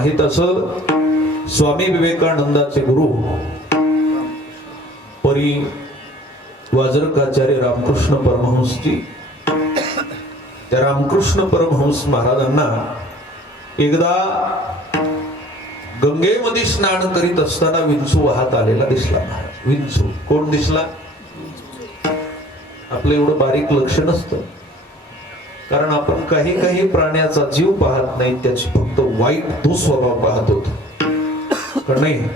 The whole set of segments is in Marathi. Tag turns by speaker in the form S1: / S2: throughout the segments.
S1: माहीत असं स्वामी विवेकानंदाचे गुरु परी वाजरकाचार्य रामकृष्ण परमहंसजी. त्या रामकृष्ण परमहंस महाराजांना एकदा गंगेमध्ये स्नान करीत असताना विंचू वाहत आलेला दिसला महाराज. विंचू कोण दिसला? आपलं एवढं बारीक लक्ष नसतं. कारण आपण काही काही प्राण्याचा जीव पाहत नाही त्याची फक्त वाईट दुस्वभाव पाहत होतो. का नाही?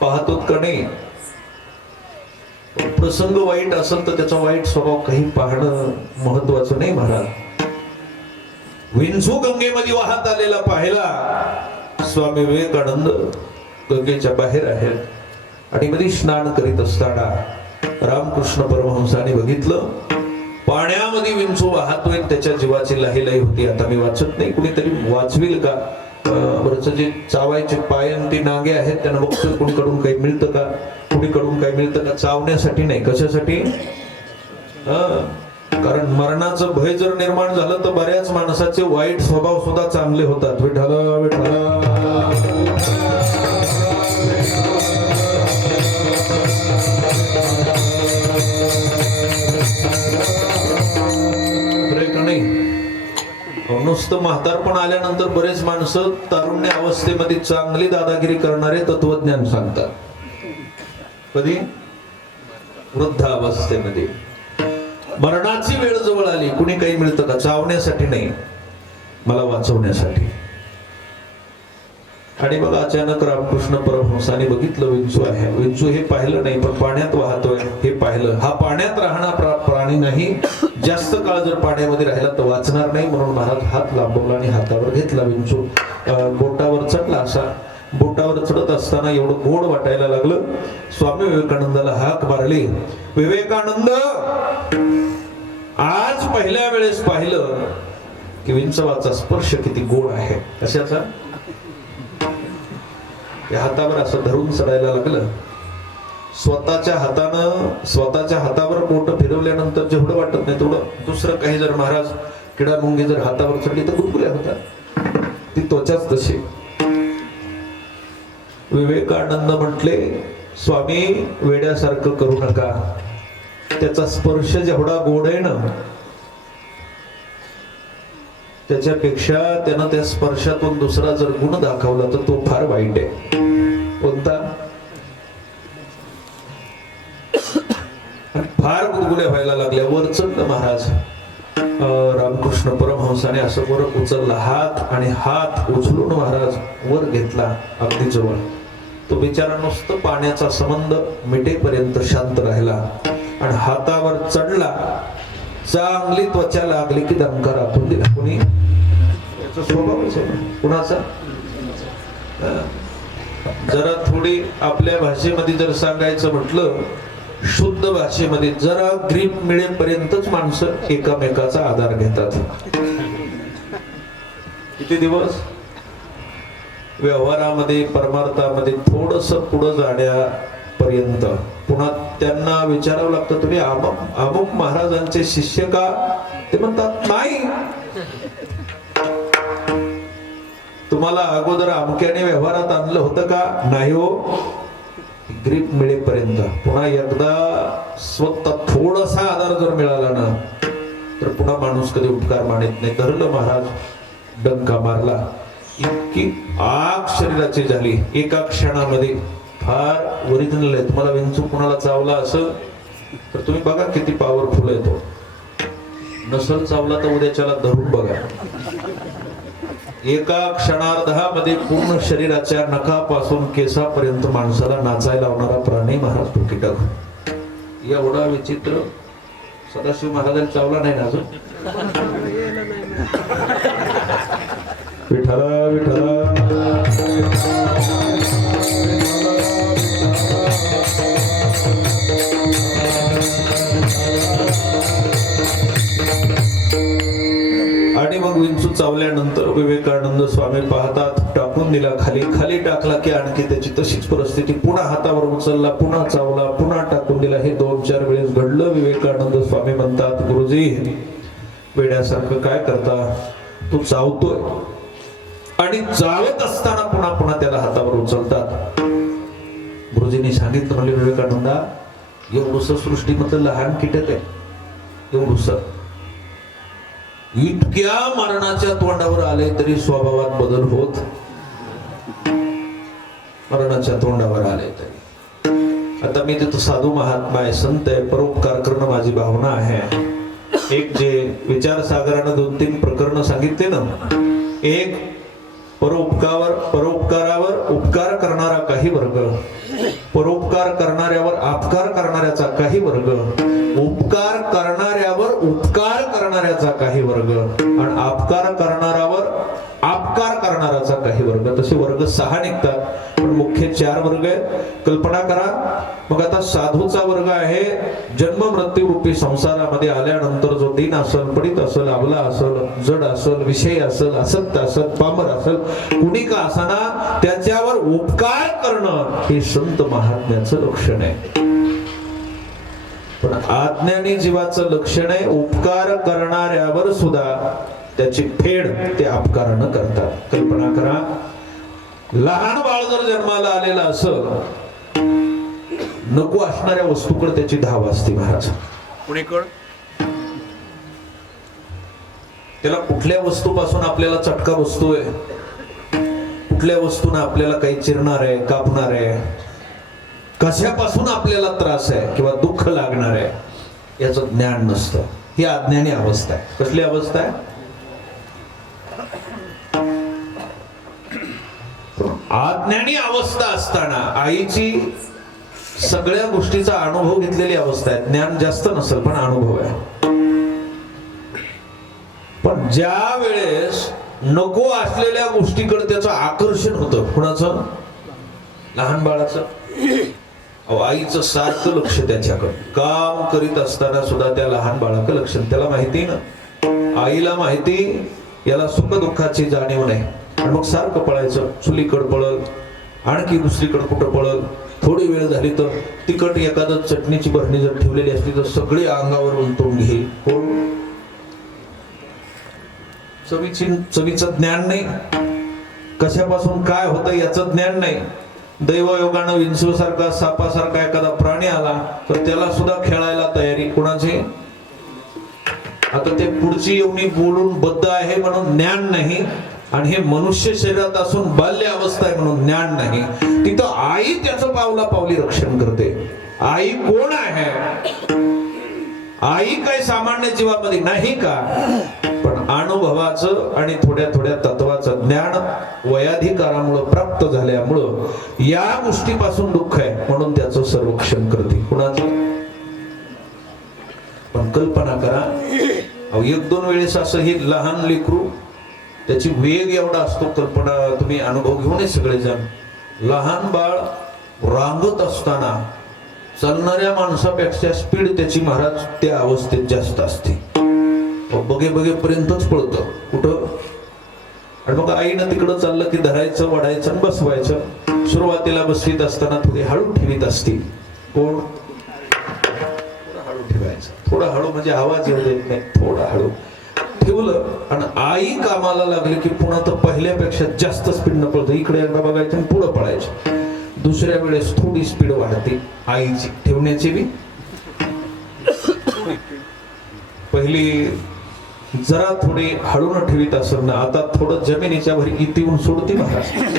S1: पाहतो का नाही? प्रसंग वाईट असेल तर त्याचा वाईट स्वभाव काही पाहणं महत्वाचं नाही महाराज. विंझू गंगेमध्ये वाहत आलेला पाहिला. स्वामी विवेकानंद गंगेच्या बाहेर आहेत. आणि मध्ये स्नान करीत असताना रामकृष्ण परमहंसाने बघितलं. पाण्यामध्ये विंचू वाहतोय त्याच्या जीवाची लाही लाही होती. आता मी वाचत नाही. कुणीतरी वाचवील का? जे चावायचे पाय आणि ते नागे आहेत त्यांना बघतोय कुणीकडून काही मिळतं का? कुणीकडून काही मिळतं का? चावण्यासाठी नाही. कशासाठी? कारण मरणाचं भय जर निर्माण झालं तर बऱ्याच माणसाचे वाईट स्वभाव सुद्धा चांगले होतात. विठाला विठाला नुसतं म्हातारपण आल्यानंतर बरेच माणसं तारुण्य अवस्थेमध्ये चांगली दादागिरी करणारे तत्वज्ञान सांगतात. कधी? वृद्ध अवस्थेमध्ये. मरणाची वेळ जवळ आली. कुणी काही मिळतं का? चावण्यासाठी नाही. मला वाचवण्यासाठी. आणि बघा अचानक रामकृष्ण परमहंसाने बघितलं विंचू आहे. विंचू हे पाहिलं नाही पण पाण्यात वाहतोय हे पाहिलं. हा पाण्यात राहणार प्राणी नाही. जास्त काळ जर पाण्यामध्ये राहिला तर वाचणार नाही म्हणून महाराज हात लांबवला आणि हातावर घेतला विंचू. बोटावर चढला असा. बोटावर चढत असताना एवढं गोड वाटायला लागलं. स्वामी विवेकानंदाला हाक मारली. विवेकानंद आज पहिल्या वेळेस पाहिलं की विंचवाचा स्पर्श किती गोड आहे. कशाचा? या हातावर असं धरून चढायला लागलं. स्वतःच्या हातानं स्वतःच्या हातावर बोट फिरवल्यानंतर जेवढं वाटत नाही तेवढं दुसरं काही जर महाराज किडा मुंगी जर हातावर चढली तर गुरगुल्या होतात ती त्वचाच तशी. विवेकानंद म्हटले स्वामी वेड्यासारखं करू नका. त्याचा स्पर्श जेवढा गोड आहे ना त्याच्यापेक्षा त्यानं त्या स्पर्शातून दुसरा जर गुण दाखवला तर तो फार वाईट आहे. कोणता? फार गुदगुल्या व्हायला लागल्या वर महाराज रामकृष्ण परमहंसाने असं वर उचलला. हात आणि हात उचलून महाराज वर घेतला अगदी जवळ. तो बिचारा नुसतं पाण्याचा संबंध मिटेपर्यंत शांत राहिला आणि हातावर चढला. चांगली त्वचा लागली की दमकार आपण दिला. कोणी? स्वभावच आहे. कुणाचा? जरा थोडी आपल्या भाषेमध्ये जर सांगायचं म्हटलं शुद्ध भाषेमध्ये जरा ग्रीप मिळेपर्यंतच माणसं एकामेकाचा आधार घेतात. किती दिवस? व्यवहारामध्ये परमार्थामध्ये थोडस पुढं जाण्यापर्यंत. पुन्हा त्यांना विचारावं लागतं तुम्ही अमुक अमुक महाराजांचे शिष्य का? ते म्हणतात नाही. तुम्हाला अगोदर अमक्याने व्यवहारात आणलं होतं का? नाही हो. ग्रीप मिळेपर्यंत. पुन्हा एकदा स्वतः थोडासा आधार जर मिळाला ना तर पुन्हा माणूस कधी उपकार मानित नाही. धरलं महाराज डंका मारला. इतकी आग शरीराची झाली. एका क्षणामध्ये. फार ओरिजिनल आहे. तुम्हाला विंचू कुणाला चावला असं? तर तुम्ही बघा किती पॉवरफुल आहे तो. नसल चावला तर उद्याच्याला धरून बघा. एका क्षणार्धामध्ये पूर्ण शरीराच्या नखापासून केसापर्यंत माणसाला नाचायला लावणारा प्राणी महाराज तो कीटक एवढा विचित्र. सदाशिव महाराजांनी चावला नाही ना अजून? विठला विठला चावल्यानंतर विवेकानंद स्वामी पाहतात टाकून दिला खाली खाली टाकला की आणखी त्याची तशीच परिस्थिती पुन्हा हातावर उचलला पुन्हा चावला पुन्हा टाकून दिला. हे दोन चार वेळेस घडलं विवेकानंद स्वामी म्हणतात गुरुजी वेड्यासारखं काय करता? तू चावतोय. आणि चावत असताना पुन्हा पुन्हा त्याला हातावर उचलतात. गुरुजींनी सांगितलं म्हणजे विवेकानंदा एवढस सृष्टीमधलं लहान कीटक आहे. एवढस इतक्या मरणाच्या तोंडावर आले तरी स्वभावात बदल होत. मरणाच्या तोंडावर आले तरी. आता मी तिथं साधू महात्मा आहे संत आहे परोपकार करणं माझी भावना आहे. एक जे विचारसागरानं दोन तीन प्रकरण सांगितले ना एक परोपकार परोपकारावर उपकार काही वर्ग परोपकार करणाऱ्यावर अपकार करणाऱ्याचा काही वर्ग उपकार करणाऱ्यावर उपकार करणाऱ्याचा काही वर्ग आणि अपकार करणाऱ्यावर आपकार करणाराचा काही वर्ग तसे वर्ग सहा निघतात. पण मुख्य चार वर्ग आहेत. कल्पना करा. मग आता साधूचा वर्ग आहे. जन्म मृत्यू रूपी संसारामध्ये आल्यानंतर जो दिन असल पडित असल आवला असल जड असल विषय असल असत्य असल पामर असल कुणी का असाना त्याच्यावर उपकार करणं हे संत महात्म्याचं लक्षण आहे. पण आज्ञानी जीवाचं लक्षण आहे उपकार करणाऱ्यावर सुद्धा त्याची फेड ते अपकारानं करतात. कल्पना करा लहान बाळ जर जन्माला आलेला असं नको असणाऱ्या वस्तूकडे त्याची धाव असते महाराज.
S2: कुणीकड?
S1: त्याला कुठल्या वस्तूपासून आपल्याला चटका बसतोय? कुठल्या वस्तून आपल्याला काही चिरणार आहे कापणार आहे? कशापासून आपल्याला त्रास आहे किंवा दुःख लागणार आहे? याचं ज्ञान नसतं. ही अज्ञानी अवस्था आहे. कसली अवस्था आहे? अज्ञानी अवस्था असताना आईची सगळ्या गोष्टीचा अनुभव घेतलेली अवस्था आहे. ज्ञान जास्त नसेल पण अनुभव आहे. पण ज्या वेळेस नको असलेल्या गोष्टीकडे त्याचं आकर्षण होतं कुणाचं? लहान बाळाचं? अहो, आईचं सारखं लक्ष त्याच्याकडे. काम करीत असताना सुद्धा त्या लहान बाळाकडे लक्ष. त्याला माहिती ना? आईला माहिती याला सुख दुःखाची जाणीव नाही. आणि मग सारखं पळायचं. चुलीकड पळल आणखी दुसरीकडं कुठं पळल? थोडी वेळ झाली तर तिकट एखादं चटणीची बरणी जर ठेवलेली असली तर सगळी अंगावर उलटून घेईल. कोण? चवीची चवीचं ज्ञान नाही. कशापासून काय होतं याचं ज्ञान नाही. दैवयोगानं विंचूसारखा सापासारखा एखादा प्राणी आला तर त्याला सुद्धा खेळायला तयारी कुणाची? आता ते पुढची एवढी बोलून बद्ध आहे म्हणून ज्ञान नाही. आणि हे मनुष्य शरीरात असून बाल्य अवस्था आहे म्हणून ज्ञान नाही. तिथं आई त्याचं पावला पावली रक्षण करते. आई कोण आहे? आई काय सामान्य जीवामध्ये नाही का? पण अनुभवाचं आणि थोड्या थोड्या तत्वाचं ज्ञान वयाधिकारामुळं प्राप्त झाल्यामुळं या गोष्टीपासून दुःख आहे म्हणून त्याचं संरक्षण करते. कुणाचं? पण कल्पना करा. अहो, एक दोन वेळेस असं हे लहान लेकरू त्याची वेग एवढा असतो कल्पना तुम्ही अनुभव घेऊन सगळेजण. लहान बाळ रांगत असताना चालणाऱ्या माणसापेक्षा स्पीड त्याची महाराज त्या अवस्थेत जास्त असते. बघे बघेपर्यंतच पळतं. कुठं? आणि मग आईनं तिकडं चाललं की धरायचं वाढायचं आणि बसवायचं. सुरुवातीला बसवीत असताना थोडी हळू ठेवीत असतील. कोण? थोडं हळू ठेवायचं. थोडं हळू म्हणजे आवाज येऊ देत नाही. थोडा हळू. ठेवलं आणि आई कामाला लागली की पुन्हा तर पहिल्यापेक्षा जास्त स्पीड न पळतं. इकडे एकदा बघायचं आणि पुढं पळायचं. दुसऱ्या वेळेस थोडी स्पीड वाढते. आईची ठेवण्याची बी. पहिली जरा थोडी हळून ठेवीत असं ना आता थोडं जमिनीच्या भरी इतीहून सोडती महाराज.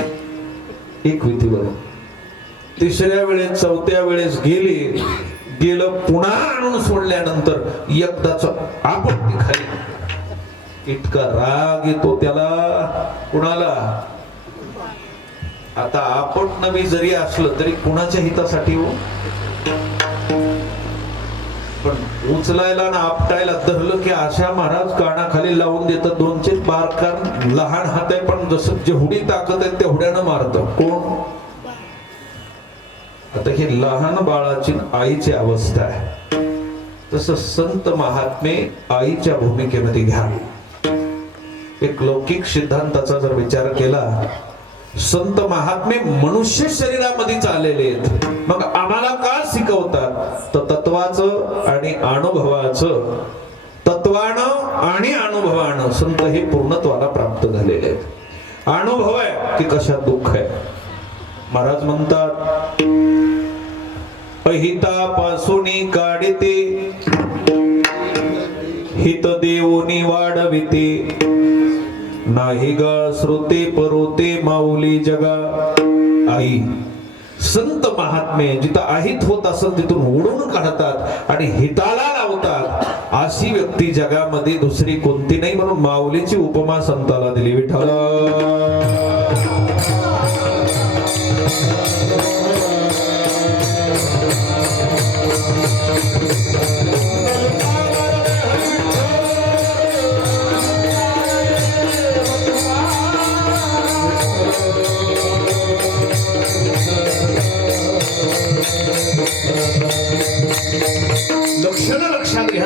S1: एक विधीवर. तिसऱ्या वेळेस चौथ्या वेळेस गेली गेलं पुन्हा आणून सोडल्यानंतर एकदाच आपण खाली इतका राग येतो त्याला. कुणाला? आता आपण नवी जरी असलं तरी कुणाच्या हितासाठी हो? पण उचलायला ना आपटायला धरलं की अशा महाराज कानाखाली लावून देतात दोनचे बारकार लहान हात आहे पण जसं जेवढी ताकद आहे तेवढ्यानं मारत. कोण? आता ही लहान बाळाची आईची अवस्था आहे. तसं संत महात्मे आईच्या भूमिकेमध्ये घ्या. एक लौकिक सिद्धांताचा जर विचार केला संत महात्मे मनुष्य शरीरामध्ये आलेले आहेत. मग आम्हाला का शिकवतात? तर तत्वाचं आणि अनुभवाचं. तत्वानं आणि अनुभवानं संत हे पूर्णत्वाला प्राप्त झालेले आहेत. अनुभव आहे की कशा दुःख आहे? महाराज म्हणतात अहितापासून काढते हित देऊनी वाढविते. नाही ग श्रोते परोते माऊली जगा. आई संत महात्मे जिथं आहित होत असत तिथून ओढून काढतात आणि हिताला लावतात. अशी व्यक्ती जगामध्ये दुसरी कोणती नाही म्हणून माऊलीची उपमा संताला दिली विठ्ठल.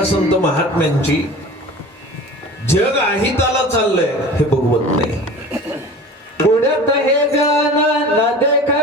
S1: संत महात्म्यांची जग अहिताला चाललंय हे बघवत नाही.
S2: पुढत हे गाणं न देखा